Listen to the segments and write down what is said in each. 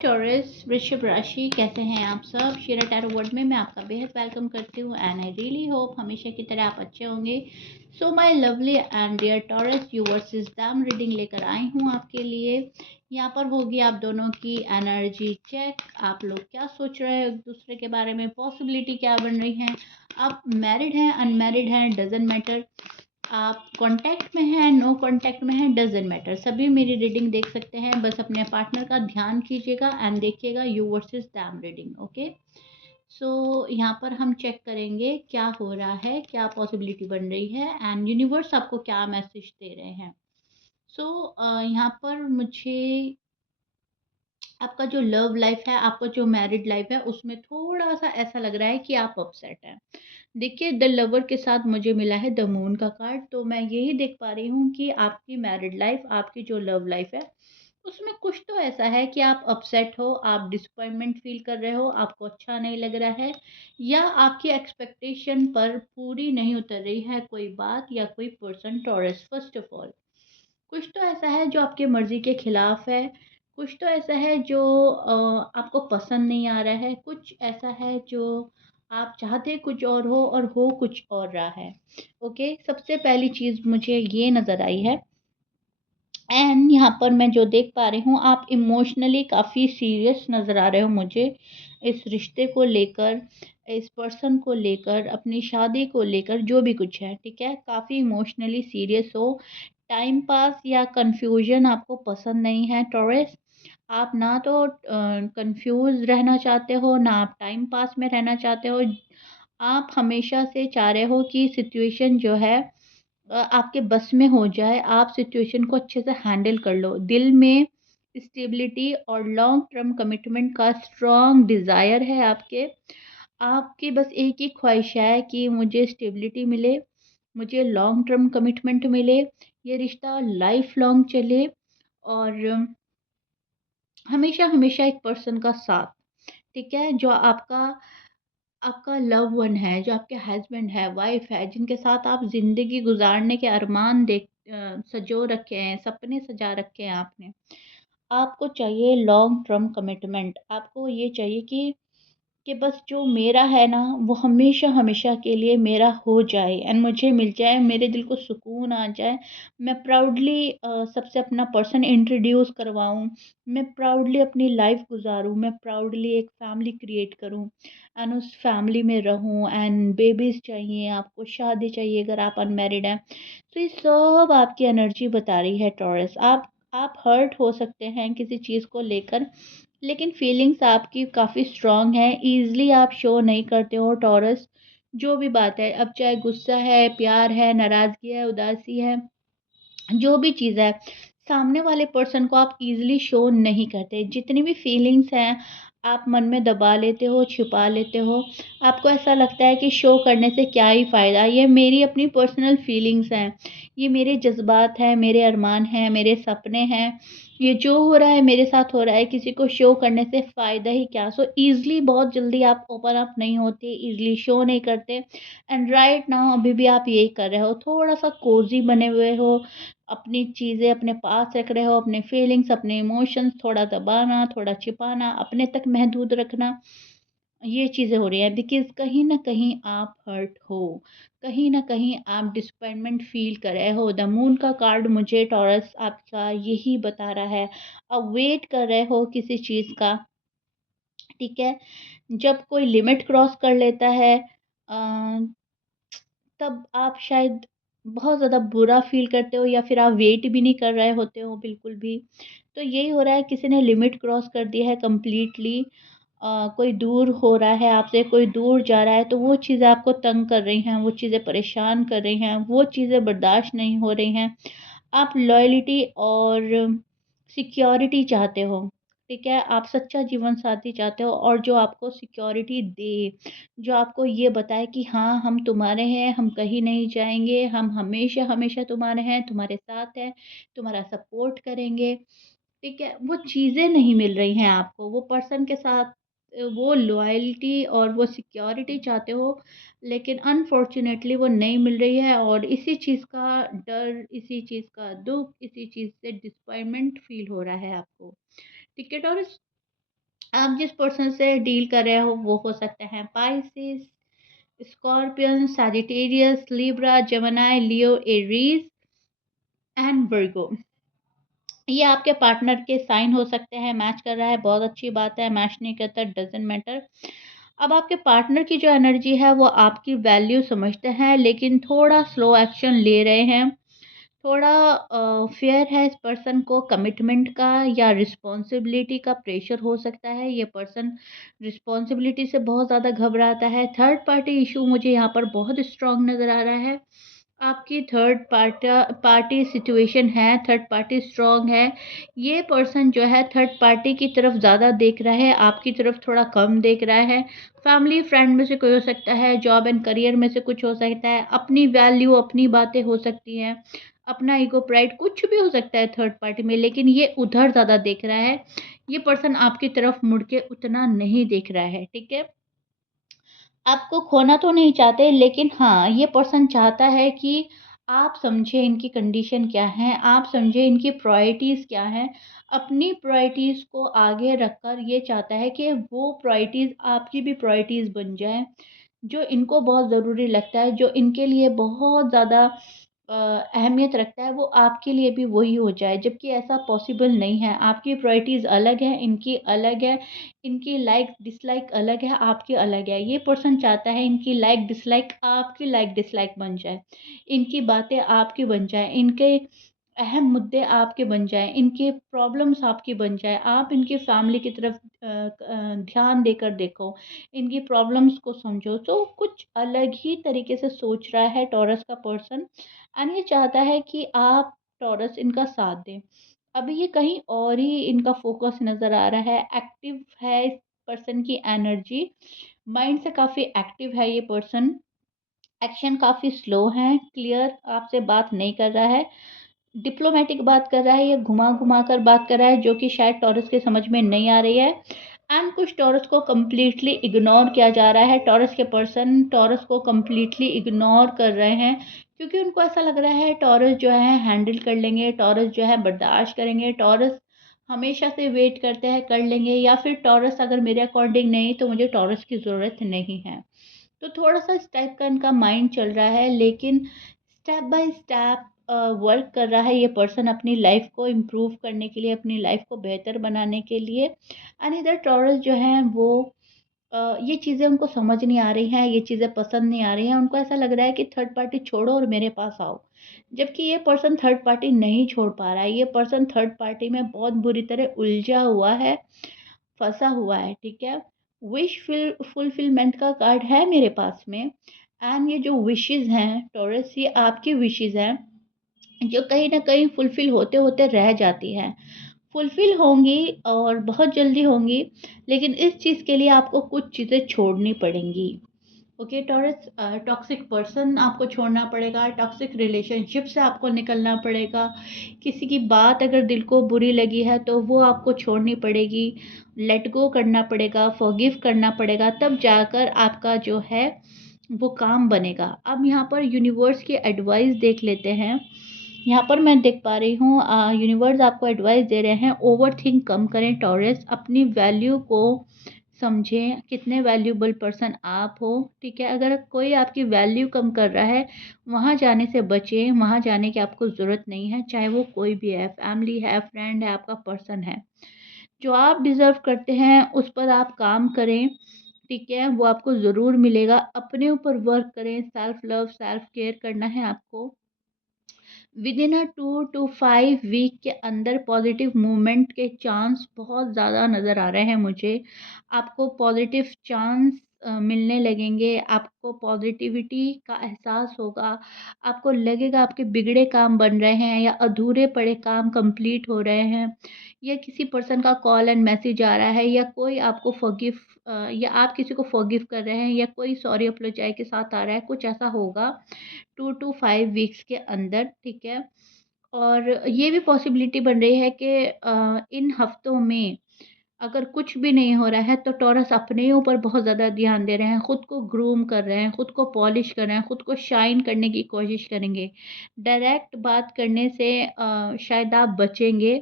Taurus वृषभ राशि कैसे हैं आप सब। शेरा टैरो वर्ड में मैं आपका बेहद वेलकम करती हूँ एंड आई रियली होप हमेशा की तरह आप अच्छे होंगे। So my lovely and dear Taurus you versus them reading लेकर आई हूँ आपके लिए। यहाँ पर होगी आप दोनों की एनर्जी चेक। आप लोग क्या सोच रहे हैं एक दूसरे के बारे में, पॉसिबिलिटी क्या बन रही है। आप मैरिड हैं, अनमैरिड हैं, डजेंट मैटर। आप कांटेक्ट में हैं, नो कांटेक्ट में हैं, डजेंट मैटर। सभी मेरी रीडिंग देख सकते हैं, बस अपने पार्टनर का ध्यान कीजिएगा एंड देखिएगा you versus them reading. Okay, so यहाँ पर हम चेक करेंगे क्या हो रहा है, क्या पॉसिबिलिटी बन रही है एंड यूनिवर्स आपको क्या मैसेज दे रहे हैं। सो यहाँ पर मुझे आपका जो लव लाइफ है, आपका जो मैरिड लाइफ है, उसमें थोड़ा सा ऐसा लग रहा है कि आप अपसेट हैं। देखिए, द लवर के साथ मुझे मिला है द मून का कार्ड, तो मैं यही देख पा रही हूँ कि आपकी मैरिड लाइफ, आपकी जो लव लाइफ है, उसमें कुछ तो ऐसा है कि आप अपसेट हो, आप डिसअपॉइंटमेंट फील कर रहे हो, आपको अच्छा नहीं लग रहा है, या आपकी एक्सपेक्टेशन पर पूरी नहीं उतर रही है कोई बात या कोई person taurus. First of all, कुछ तो ऐसा है जो आपकी मर्ज़ी के खिलाफ है, कुछ तो ऐसा है जो आपको पसंद नहीं आ रहा है, कुछ ऐसा है जो आप चाहते कुछ और हो कुछ और रहा है। ओके, सबसे पहली चीज़ मुझे ये नज़र आई है एंड यहाँ पर मैं जो देख पा रही हूँ, आप इमोशनली काफ़ी सीरियस नज़र आ रहे हो मुझे, इस रिश्ते को लेकर, इस पर्सन को लेकर, अपनी शादी को लेकर, जो भी कुछ है, ठीक है? काफ़ी इमोशनली सीरियस हो। टाइम पास या कन्फ्यूजन आपको पसंद नहीं है टॉरस। आप ना तो कंफ्यूज रहना चाहते हो, ना आप टाइम पास में रहना चाहते हो। आप हमेशा से चाह रहे हो कि सिचुएशन जो है आपके बस में हो जाए, आप सिचुएशन को अच्छे से हैंडल कर लो। दिल में स्टेबिलिटी और लॉन्ग टर्म कमिटमेंट का स्ट्रॉन्ग डिज़ायर है आपके। आपकी बस एक ही ख्वाहिश है कि मुझे स्टेबिलिटी मिले, मुझे लॉन्ग टर्म कमिटमेंट मिले, ये रिश्ता लाइफ लॉन्ग चले और हमेशा हमेशा एक पर्सन का साथ, ठीक है? जो आपका आपका लव वन है, जो आपके हस्बैंड है, वाइफ है, जिनके साथ आप ज़िंदगी गुज़ारने के अरमान सँजो रखे हैं, सपने सजा रखे हैं आपने। आपको चाहिए लॉन्ग टर्म कमिटमेंट। आपको ये चाहिए कि बस जो मेरा है ना, वो हमेशा हमेशा के लिए मेरा हो जाए एंड मुझे मिल जाए, मेरे दिल को सुकून आ जाए। मैं प्राउडली सबसे अपना पर्सन इंट्रोड्यूस करवाऊँ, मैं प्राउडली अपनी लाइफ गुजारूँ, मैं प्राउडली एक फैमिली क्रिएट करूँ एंड उस फैमिली में रहूँ एंड बेबीज़ चाहिए, आपको शादी चाहिए अगर आप अनमैरिड हैं। तो ये सब आपकी एनर्जी बता रही है टॉरस। आप हर्ट हो सकते हैं किसी चीज़ को लेकर, लेकिन फीलिंग्स आपकी काफ़ी स्ट्रॉन्ग है, ईज़िली आप शो नहीं करते हो टॉरस। जो भी बात है, अब चाहे गुस्सा है, प्यार है, नाराज़गी है, उदासी है, जो भी चीज़ है, सामने वाले पर्सन को आप ईज़िली शो नहीं करते। जितनी भी फीलिंग्स हैं, आप मन में दबा लेते हो, छुपा लेते हो। आपको ऐसा लगता है कि शो करने से क्या ही फ़ायदा, ये मेरी अपनी पर्सनल फीलिंग्स हैं, ये मेरे जज़्बात हैं, मेरे अरमान हैं, मेरे सपने हैं। ये जो हो रहा है मेरे साथ हो रहा है, किसी को शो करने से फ़ायदा ही क्या? सो ईज़िली बहुत जल्दी आप ओपन अप नहीं होते, ईज़िली शो नहीं करते एंड राइट नाउ अभी भी आप यही कर रहे हो। थोड़ा-सा कोज़ी बने हुए हो, अपनी चीज़ें अपने पास रख रहे हो, अपने फीलिंग्स, अपने इमोशंस थोड़ा दबाना, थोड़ा छिपाना, अपने तक महदूद रखना, ये चीज़ें हो रही हैं बिकॉज़ कहीं न कहीं आप हर्ट हो, कहीं न कहीं आप डिसअपॉइंटमेंट फ़ील कर रहे हो। द मून का कार्ड मुझे टॉरस आपका यही बता रहा है। आप वेट कर रहे हो किसी चीज़ का, ठीक है? जब कोई लिमिट क्रॉस कर लेता है अ, तब आप शायद बहुत ज़्यादा बुरा फ़ील करते हो या फिर आप वेट भी नहीं कर रहे होते हो बिल्कुल भी। तो यही हो रहा है, किसी ने लिमिट क्रॉस कर दी है कंप्लीटली। कोई दूर हो रहा है आपसे, कोई दूर जा रहा है, तो वो चीज़ें आपको तंग कर रही हैं, वो चीज़ें परेशान कर रही हैं, वो चीज़ें बर्दाश्त नहीं हो रही हैं। आप लॉयल्टी और सिक्योरिटी चाहते हो, ठीक है? आप सच्चा जीवन साथी चाहते हो और जो आपको सिक्योरिटी दे, जो आपको ये बताए कि हाँ, हम तुम्हारे हैं, हम कहीं नहीं जाएँगे, हम हमेशा-हमेशा तुम्हारे हैं, तुम्हारे साथ हैं, तुम्हारा सपोर्ट करेंगे, ठीक है? वो चीज़ें नहीं मिल रही हैं आपको, वो पर्सन के साथ वो लॉयल्टी और वो सिक्योरिटी चाहते हो, लेकिन अनफॉर्च्यूनेटली वो नहीं मिल रही है और इसी चीज़ का डर, इसी चीज़ का दुःख, इसी चीज़ से डिसअपॉइंटमेंट फ़ील हो रहा है आपको। ठीक है टॉरस? आप जिस पर्सन से डील कर रहे हो वो हो सकते हैं Pisces, scorpion, Sagittarius, Libra, Gemini, Leo, Aries and वर्गो। ये आपके पार्टनर के साइन हो सकते हैं। मैच कर रहा है, बहुत अच्छी बात है। मैच नहीं करता, डजेंट मैटर। अब आपके पार्टनर की जो एनर्जी है वो आपकी वैल्यू समझते हैं, लेकिन थोड़ा स्लो एक्शन ले रहे हैं। थोड़ा फ़ियर है इस पर्सन को कमिटमेंट का या रिस्पॉन्सिबिलिटी का प्रेशर हो सकता है। ये पर्सन रिस्पॉन्सिबिलिटी से बहुत ज़्यादा घबराता है। थर्ड पार्टी इशू मुझे यहाँ पर बहुत स्ट्रॉन्ग नज़र आ रहा है। आपकी थर्ड पार्टी सिचुएशन है, थर्ड पार्टी स्ट्रॉन्ग है। ये पर्सन जो है थर्ड पार्टी की तरफ ज़्यादा देख रहा है, आपकी तरफ थोड़ा कम देख रहा है। फैमिली फ्रेंड में से कोई हो सकता है, जॉब एंड करियर में से कुछ हो सकता है, अपनी वैल्यू अपनी बातें हो सकती हैं, अपना ईगो प्राइड कुछ भी हो सकता है थर्ड पार्टी में, लेकिन ये उधर ज़्यादा देख रहा है। ये पर्सन आपकी तरफ मुड़ के उतना नहीं देख रहा है, ठीक है? आपको खोना तो नहीं चाहते, लेकिन हाँ, ये पर्सन चाहता है कि आप समझें इनकी कंडीशन क्या है, आप समझें इनकी प्रायोरिटीज़ क्या हैं। अपनी प्रायोरिटीज़ को आगे रखकर ये चाहता है कि वो प्रायोरिटीज़ आपकी भी प्रायोरिटीज़ बन जाएँ। जो इनको बहुत ज़रूरी लगता है, जो इनके लिए बहुत ज़्यादा अहमियत रखता है, वो आपके लिए भी वही हो जाए, जबकि ऐसा पॉसिबल नहीं है। आपकी प्रायोरिटीज़ अलग हैं, इनकी अलग है, इनकी लाइक डिसलाइक अलग है, आपकी अलग है। ये पर्सन चाहता है इनकी लाइक डिसलाइक आपकी लाइक डिसलाइक बन जाए, इनकी बातें आपकी बन जाएँ, इनके अहम मुद्दे आपके बन जाएँ, इनके प्रॉब्लम्स आपकी बन जाएँ। आप इनकी फैमिली की तरफ ध्यान देकर देखो, इनकी प्रॉब्लम्स को समझो। तो कुछ अलग ही तरीके से सोच रहा है टॉरस का पर्सन, एंड ये चाहता है कि आप टॉरस इनका साथ दें। अभी ये कहीं और ही इनका फ़ोकस नज़र आ रहा है, एक्टिव है इस पर्सन की एनर्जी, माइंड से काफ़ी एक्टिव है ये पर्सन, एक्शन काफ़ी स्लो है, क्लियर आपसे बात नहीं कर रहा है, डिप्लोमैटिक बात कर रहा है या घुमा-घुमा कर बात कर रहा है, जो कि शायद टॉरस के समझ में नहीं आ रही है। एंड कुछ टॉरस को कंप्लीटली इग्नोर किया जा रहा है। टॉरस के पर्सन टॉरस को कंप्लीटली इग्नोर कर रहे हैं, क्योंकि उनको ऐसा लग रहा है टॉरस जो है हैंडल कर लेंगे, टॉरस जो है बर्दाश्त करेंगे, टॉरस हमेशा से वेट करते हैं कर लेंगे, या फिर टॉरस अगर मेरे अकॉर्डिंग नहीं तो मुझे टॉरस की ज़रूरत नहीं है। तो थोड़ा-सा इस टाइप का इनका माइंड चल रहा है, लेकिन स्टेप बाय स्टेप वर्क कर रहा है ये पर्सन अपनी लाइफ को इम्प्रूव करने के लिए, अपनी लाइफ को बेहतर बनाने के लिए। एंड इधर टॉरस जो हैं वो ये चीज़ें उनको समझ नहीं आ रही हैं, ये चीज़ें पसंद नहीं आ रही हैं। उनको ऐसा लग रहा है कि थर्ड पार्टी छोड़ो और मेरे पास आओ। जबकि ये पर्सन थर्ड पार्टी नहीं छोड़ पा रहा है। ये पर्सन थर्ड पार्टी में बहुत बुरी तरह उलझा हुआ है, फँसा हुआ है, ठीक है? फुलफिलमेंट का कार्ड है मेरे पास में, एंड ये जो विशेज़ हैं टॉरस, ये आपकी विशेज़ हैं, जो कहीं न कहीं फुलफ़िल होते-होते रह जाती हैं। फुलफ़िल होंगी और बहुत जल्दी होंगी, लेकिन इस चीज़ के लिए आपको कुछ चीज़ें छोड़नी पड़ेंगी। ओके टॉरस, टॉक्सिक पर्सन आपको छोड़ना पड़ेगा, टॉक्सिक रिलेशनशिप से आपको निकलना पड़ेगा। किसी की बात अगर दिल को बुरी लगी है तो वो आपको छोड़नी पड़ेगी, लेट गो करना पड़ेगा, फॉरगिव करना पड़ेगा, तब जाकर आपका जो है वो काम बनेगा। अब यहाँ पर यूनिवर्स की एडवाइस देख लेते हैं। यहाँ पर मैं देख पा रही हूँ यूनिवर्स आपको एडवाइस दे रहे हैं, ओवरथिंक कम करें टॉरस, अपनी वैल्यू को समझें, कितने वैल्यूएबल पर्सन आप हो, ठीक है? अगर कोई आपकी वैल्यू कम कर रहा है, वहाँ जाने से बचें, वहाँ जाने की आपको ज़रूरत नहीं है, चाहे वो कोई भी है, फैमिली है, फ्रेंड है, आपका पर्सन है। जो आप डिज़र्व करते हैं, उस पर आप काम करें, ठीक है? वो आपको ज़रूर मिलेगा। अपने ऊपर वर्क करें, सेल्फ लव, सेल्फ केयर करना है आपको। विदिन अ 2 टू 5 वीक के अंदर पॉजिटिव मूवमेंट के चांस बहुत ज़्यादा नज़र आ रहे हैं मुझे। आपको पॉजिटिव चांस मिलने लगेंगे, आपको पॉजिटिविटी का एहसास होगा, आपको लगेगा आपके बिगड़े काम बन रहे हैं या अधूरे पड़े काम कंप्लीट हो रहे हैं, या किसी पर्सन का कॉल एंड मैसेज आ रहा है, या कोई आपको फॉरगिव या आप किसी को फॉरगिव कर रहे हैं, या कोई सॉरी अपोलोजाइज़ के साथ आ रहा है, कुछ ऐसा होगा 2 टू 5 वीक्स के अंदर, ठीक है? और ये भी पॉसिबिलिटी बन रही है कि इन हफ्तों में अगर कुछ भी नहीं हो रहा है तो टॉरस अपने ही ऊपर बहुत ज़्यादा ध्यान दे रहे हैं, खुद को ग्रूम कर रहे हैं, खुद को पॉलिश कर रहे हैं, खुद को शाइन करने की कोशिश करेंगे। डायरेक्ट बात करने से शायद आप बचेंगे।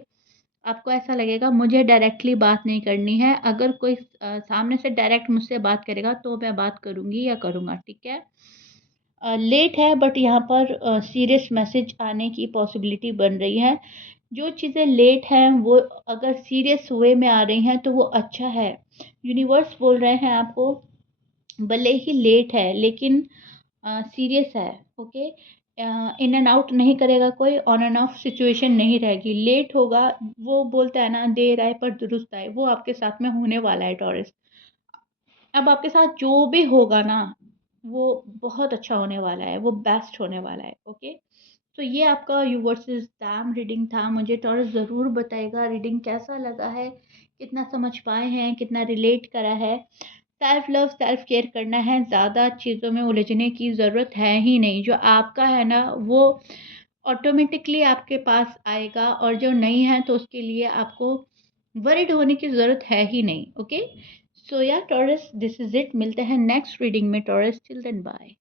आपको ऐसा लगेगा मुझे डायरेक्टली बात नहीं करनी है, अगर कोई सामने से डायरेक्ट मुझसे बात करेगा तो मैं बात करूँगी या करूँगा, ठीक है? लेट है बट यहाँ पर सीरियस मैसेज आने की पॉसिबिलिटी बन रही है। जो चीज़ें लेट हैं वो अगर सीरियस वे में आ रही हैं तो वो अच्छा है। यूनिवर्स बोल रहे हैं आपको भले ही लेट है लेकिन सीरियस है, ओके? इन एंड आउट नहीं करेगा कोई, ऑन एंड ऑफ सिचुएशन नहीं रहेगी। लेट होगा, वो बोलता है ना देर आए पर दुरुस्त आए, वो आपके साथ में होने वाला है टॉरस। अब आपके साथ जो भी होगा ना, वो बहुत अच्छा होने वाला है, वो बेस्ट होने वाला है, ओके? तो ये आपका यू वर्सेस दैम रीडिंग था। मुझे टॉरस ज़रूर बताइएगा रीडिंग कैसा लगा है, कितना समझ पाए हैं, कितना रिलेट करा है। सेल्फ लव, सेल्फ केयर करना है, ज़्यादा चीज़ों में उलझने की ज़रूरत है ही नहीं। जो आपका है ना, वो ऑटोमेटिकली आपके पास आएगा और जो नहीं है तो उसके लिए आपको वरिड होने की ज़रूरत है ही नहीं, ओके? सो या टॉरस, दिस इज़ इट। मिलते हैं नेक्स्ट रीडिंग में टॉरस। Till then bye.